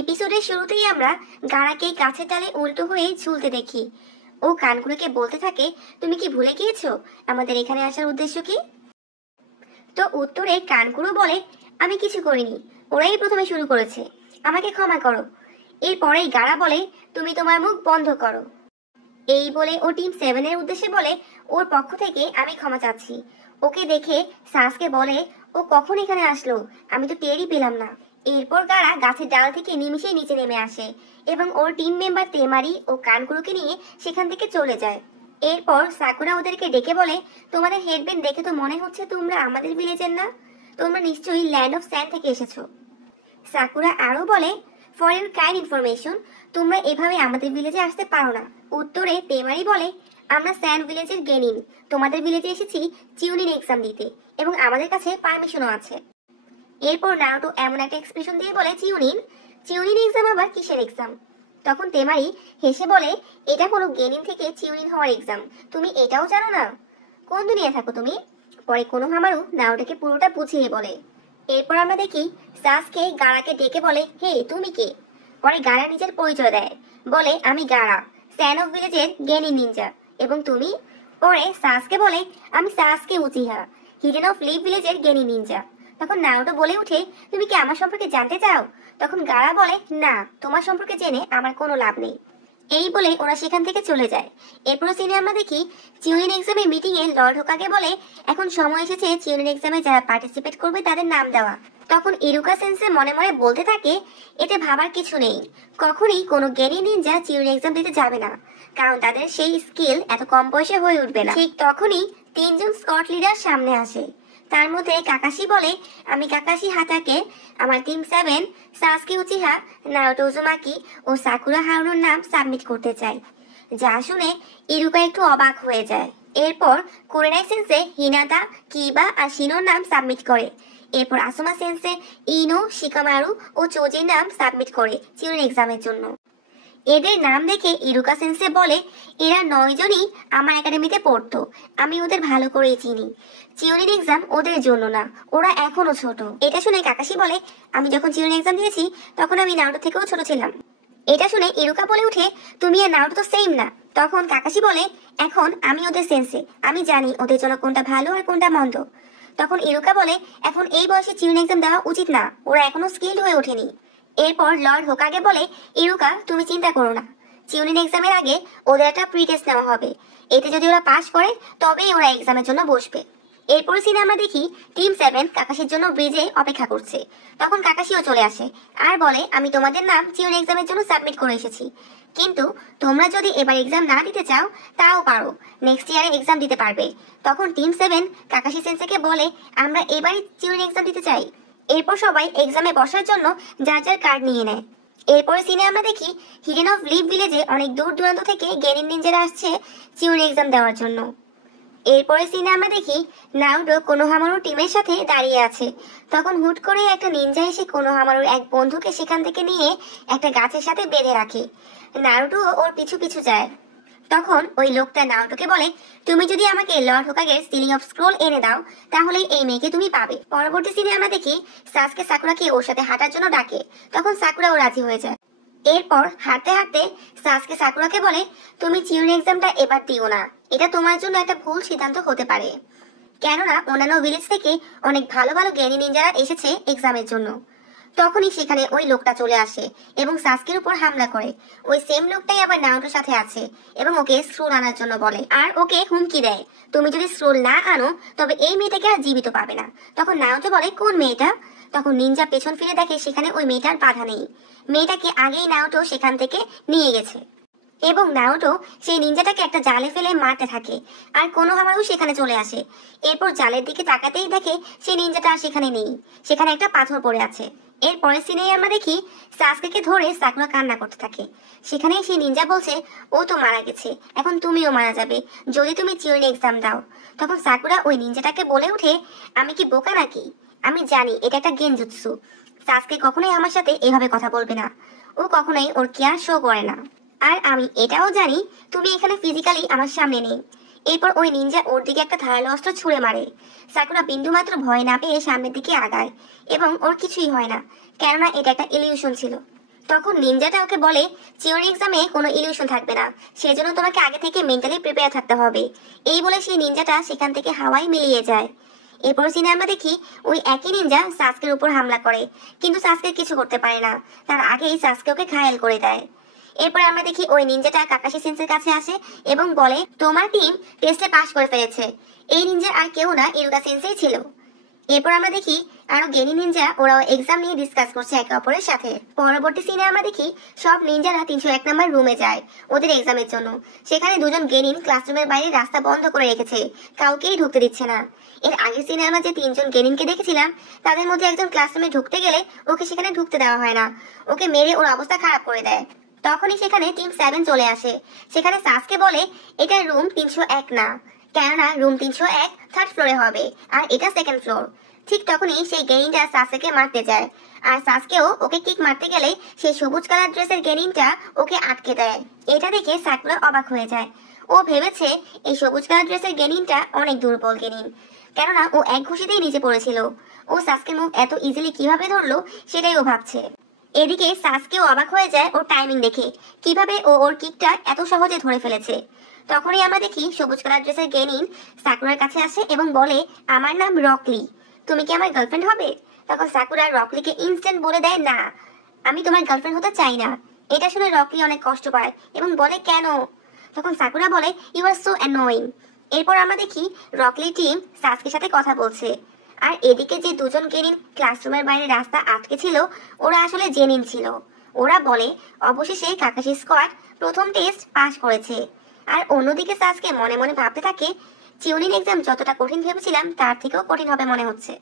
এপিসোডের শুরুতেই আমরা গাড়াকে গাছের ডালে উল্টো হয়ে ঝুলতে দেখি। ও কানগুলোকে বলতে থাকে, তুমি কি ভুলে গিয়েছো আমাদের এখানে আসার উদ্দেশ্য কি? তো উত্তরে কানগুলো বলে, আমি কিছু করিনি, ওরাই প্রথমে শুরু করেছে, আমাকে ক্ষমা করো। এরপরেই গাড়া বলে, তুমি তোমার মুখ বন্ধ করো। এই বলে ও টিম 7 এর উদ্দেশ্যে বলে, ওর পক্ষ থেকে আমি ক্ষমা চাচ্ছি। ওকে দেখে সাসকে বলে, ও কখন এখানে আসলো, আমি তো টেরই পেলাম না। এরপর গাড়া গাছের ডাল থেকে নিমিষেই নিচে নেমে আসে এবং ওর টিম মেম্বার তেমারি ও কানগুলোকে নিয়ে সেখান থেকে চলে যায়। এরপর সাকুরা ওদেরকে ডেকে বলে, তোমাদের হেডব্যান্ড দেখে তো মনে হচ্ছে তোমরা আমাদের ভিলেজের না, তোমরা নিশ্চয়ই ল্যান্ড অফ স্যান্ড থেকে এসেছো। সাকুরা আরো বলে, ফর ইউর কাইন্ড ইনফরমেশন, তোমরা এভাবে আমাদের ভিলেজে আসতে পারো না। উত্তরে তেমারি বলে, আমরা স্যান্ড ভিলেজের গেনিন, তোমাদের ভিলেজে এসেছি চিউনিন এক্সাম দিতে এবং আমাদের কাছে পারমিশনও আছে। এরপর নারুটো এমন একটা এক্সপ্রেশন দিয়ে বলে, চিউনিন চিউনিন এক্সাম আবার কিসের এক্সাম? তখন তেমারি হেসে বলে, এটা কোনো গেনিন থেকে চিউনিন হওয়ার এক্সাম, তুমি এটাও জানো না? কোন দুনিয়ায় থাকো তুমি? পরে কোনোহামারু নারুটোকে পুরোটা বুঝিয়ে বলে। এরপর আমরা দেখি সাসকে গাড়াকে ডেকে বলে, হে তুমি কে? পরে গাড়া নিজের পরিচয় দেয়, বলে, আমি গাড়া, স্যান অফ ভিলেজের গেনিন নিনজা। এবং তুমি? পরে সাসকে বলে, আমি Sasuke Uchiha, hidden of leaf ভিলেজের গেনিন নিনজা। তখন নারুটো বলে উঠে, তুমি কি আমার সম্পর্কে জানতে চাও? তখন গাড়া বলে, না, তোমার সম্পর্কে জেনে আমার কোনো লাভ নেই। এই বলে ওরা সেখান থেকে চলে যায়। এরপর সিনে আমরা দেখি চিউনিন এক্সামে মিটিং এ লর্ড হোকাগে বলে, এখন সময় এসেছে চিউনিন এক্সামে যারা পার্টিসিপেট করবে তাদের নাম দেওয়া। তখন ইরুকা সেন্সে মনে মনে বলতে থাকে, এতে ভাবার কিছু নেই, কখনই কোনো জ্ঞানী নিনজা চিউনিন এক্সাম দিতে যাবে না, কারণ তাদের সেই স্কিল এত কম বয়সে হয়ে উঠবে না। ঠিক তখনই তিনজন স্কট লিডার সামনে আসে। তার মধ্যে কাকাশি বলে, আমি কাকাশি হাতাকে আমার টিম 7 সাসকে উচিহা, নারুটো উজুমাকি ও সাকুরা হারুনোর নাম সাবমিট করতে চাই। যা শুনে ইরুকা একটু অবাক হয়ে যায়। এরপর কুরেনাই সেন্সে হিনাতা, কিবা আর শিনোর নাম সাবমিট করে। এরপর আসুমা সেন্সে ইনো, শিকামারু ও চোজির নাম সাবমিট করে চিউনিন এক্সামের জন্য। এদের নাম দেখে ইরুকা সেন্সে বলে, এরা 9 জনই আমার একাডেমিতে পড়তো, আমি ওদের ভালো করেই চিনি। চিউনিন এক্সাম ওদের জন্য না, ওরা এখনো ছোট। এটা শুনে কাকাশি বলে, আমি যখন চিউনিন এক্সাম দিয়েছি তখন আমি নারুটো থেকেও ছোট ছিলাম। এটা শুনে ইরুকা বলে উঠে, তুমি আর নারুটো তো সেম না। তখন কাকাশি বলে, এখন আমি ওদের সেন্সে, আমি জানি ওদের জন্য কোনটা ভালো আর কোনটা মন্দ। তখন ইরুকা বলে, এখন এই বয়সে চিউনিন এক্সাম দেওয়া উচিত না, ওরা এখনো স্কিলড হয়ে ওঠেনি। এরপর লর্ড হোকাগে বলে, ইরুকা তুমি চিন্তা করো না, চিউনিন এক্সামের আগে ওদের একটা প্রি টেস্ট নেওয়া হবে, এতে যদি ওরা পাস করে তবেই ওরা এক্সামের জন্য বসবে। এরপরে সিনে আমরা দেখি টিম 7 কাকাশির জন্য ব্রিজে অপেক্ষা করছে। তখন কাকাশিও চলে আসে আর বলে, আমি তোমাদের নাম চিউনিন এক্সামের জন্য সাবমিট করে এসেছি, কিন্তু তোমরা যদি এবার এক্সাম না দিতে চাও তাও পারো, নেক্সট ইয়ারে এক্সাম দিতে পারবে। তখন টিম 7 কাকাশি সেন্সেকে বলে, আমরা এবারই চিউনিন এক্সাম দিতে চাই। এরপর সবাই এক্সামে বসার জন্য যার যার কার্ড নিয়ে নেয়। এরপরে সিনে আমরা দেখি হিডেন অফ লিভ ভিলেজে অনেক দূর দূরান্ত থেকে গেনিন নিনজারা আসছে চিউনিন এক্সাম দেওয়ার জন্য। এরপরে সিনে আমরা দেখি নারুটো কোনোহামারুর টিমের সাথে দাঁড়িয়ে আছে। তখন হুট করে একটা নিনজা এসে কোনোহামারুর এক বন্ধুকে সেখান থেকে নিয়ে একটা গাছের সাথে বেঁধে রাখে। নারুটো ওর পিছু পিছু যায়। তখন ওই লোকটা নারুটোকে বলে, তুমি যদি আমাকে লর্ড হোকাগের সিলিং অফ স্ক্রোল এনে দাও তাহলে এই মেয়েকে তুমি পাবে। পরবর্তী সিনে আমরা দেখি সাসকে সাকুরাকে ওর সাথে হাঁটার জন্য ডাকে। তখন সাকুরাও রাজি হয়ে যায়। এরপর হাঁটতে হাঁটতে সাসকে সাকুরাকে বলে, তুমি চিউনিন এক্সামটা এবার দিও না, এটা তোমার জন্য একটা ভুল সিদ্ধান্ত হতে পারে, কেননা অন্যান্য ভিলেজ থেকে অনেক ভালো ভালো জ্ঞানী নিনজারা এসেছে এক্সামের জন্য। তখনই সেখানে ওই লোকটা চলে আসে এবং সাসকের উপর হামলা করে। ওই সেম লোকটাই আবার নারুটোর সাথে আছে এবং ওকে স্ক্রোল আনার জন্য বলে আর ওকে হুমকি দেয়, তুমি যদি স্ক্রোল না আনো তবে এই মেয়েটাকে আর জীবিত পাবে না। তখন নারুটো বলে, কোন মেয়েটা? তখন নিনজা পেছন ফিরে দেখে সেখানে ওই মেয়েটার বাধা নেই, মেয়েটাকে আগেই নারুটো সেখান থেকে নিয়ে গেছে এবং নারুটো সেই নিনজাটাকে একটা জালে ফেলে মারতে থাকে আর কোনোহামারু সেখানে চলে আসে। এরপর জালের দিকে তাকাতেই দেখে সেই নিনজাটা আর সেখানে নেই, সেখানে একটা পাথর পড়ে আছে। এর পরের সিনেই আমরা দেখি সাসকেকে ধরে সাকুরা কান্না করতে থাকে। সেখানেই সেই নিনজা বলছে, ও তো মারা গেছে, এখন তুমিও মারা যাবে যদি তুমি চিউনিন এক্সাম দাও। তখন সাকুরা ওই নিনজাটাকে বলে উঠে, আমি কি বোকা নাকি? আমি জানি এটা একটা গেনজুৎসু, সাসকে কখনোই আমার সাথে এভাবে কথা বলবে না, ও কখনোই ওর কেয়ার শো করে না। আর আমি এটাও জানি তুমি এখানে ফিজিক্যালি আমার সামনে নেই। এরপর ওই নিনজা ওর দিকে একটা ধারালো অস্ত্র ছুঁড়ে মারে। সাকুরা বিন্দুমাত্র ভয় না পেয়ে সামনের দিকে আগায় এবং ওর কিছুই হয় না, কেননা এটা একটা ইলিউশন ছিল। তখন নিনজাটা ওকে বলে চিওরি এক্সামে কোনো ইলিউশন থাকবে না, সেজন্য তোমাকে আগে থেকে মেন্টালি প্রিপেয়ার থাকতে হবে। এই বলে সেই নিনজাটা সেখান থেকে হাওয়ায় মিলিয়ে যায়। এরপর সিনে আমরা দেখি ওই একই নিনজা সাসকের উপর হামলা করে, কিন্তু সাসকে কিছু করতে পারে না, তার আগেই সাসকে ওকে ঘায়েল করে দেয়। এরপর আমরা দেখি ওই নিনজাটা কাকাশি সেন্সের কাছে আসে এবং বলে তোমার টিম টেস্টে পাশ করে ফেলেছে। এই নিনজা আর কেউ না, ইরুকা সেন্সেই ছিল। এরপর আমরা দেখি আরো গেনি নিনজা ওরাও এক্সাম নিয়ে ডিসকাস করছে একে অপরের সাথে। পরবর্তী সিনে আমরা দেখি সব নিনজারা 301 নম্বর রুমে যায় ওদের এক্সামের জন্য। সেখানে দুজন গেনিন ক্লাসরুমের বাইরে রাস্তা বন্ধ করে রেখেছে, কাউকেই ঢুকতে দিচ্ছে না। এর আগের সিনে আমরা যে 3জন গেনিনকে দেখেছিলাম তাদের মধ্যে একজন ক্লাসরুমে ঢুকতে গেলে ওকে সেখানে ঢুকতে দেওয়া হয় না, ওকে মেরে ওর অবস্থা খারাপ করে দেয়। তখনই সেখানে টিম 7 চলে আসে। সেখানে সাসকে বলে এটা রুম 301 না, কেননা রুম 301 থার্ড ফ্লোরে হবে আর এটা সেকেন্ড ফ্লোর। ঠিক তখনই সেই গেনিনটা সাসকে মারতে যায়, আর সাসকেও ওকে কিক মারতে গেলে সেই সবুজ কালার ড্রেসের গেনিনটা ওকে আটকে দেয়। এটা দেখে সাকুরা অবাক হয়ে যায়। ও ভেবেছে এই সবুজ কালার ড্রেসের গেনিনটা অনেক দুর্বল গেনিন, কেননা ও এক ঘুষিতেই নিচে পড়েছিল। ও সাসকের মুখ এত ইজিলি কিভাবে ধরলো সেটাই ও ভাবছে। এদিকে সাসকেও অবাক হয়ে যায় ওর টাইমিং দেখে, কিভাবে ও ওর কিকটা এত সহজে ধরে ফেলেছে। তখনই আমরা দেখি সবুজ কালার ড্রেসের গেনিন সাকুরার কাছে আসে এবং বলে আমার নাম রকলি, তুমি কি আমার গার্লফ্রেন্ড হবে? তখন সাকুরা রকলিকে ইনস্ট্যান্ট বলে দেয় না, আমি তোমার গার্লফ্রেন্ড হতে চাই না। এটা শুনে রকলি অনেক কষ্ট পায় এবং বলে কেন? তখন সাকুরা বলে ইউ আর সো অ্যানোয়িং। এরপর আমরা দেখি রকলি টিম সাসকের সাথে কথা বলছে, আর এদিকে যে দুজন গেনিন ক্লাসরুমের বাইরে রাস্তা আটকে ছিল ওরা আসলে জেনিন ছিল। ওরা বলে অবশেষে কাকাশি স্কোয়াড প্রথম টেস্ট পাস করেছে। আর অন্যদিকে সাসকে মনে মনে ভাবতে থাকে চিউনিং এক্সাম যতটা কঠিন ভেবেছিলাম তার থেকেও কঠিন হবে মনে হচ্ছে।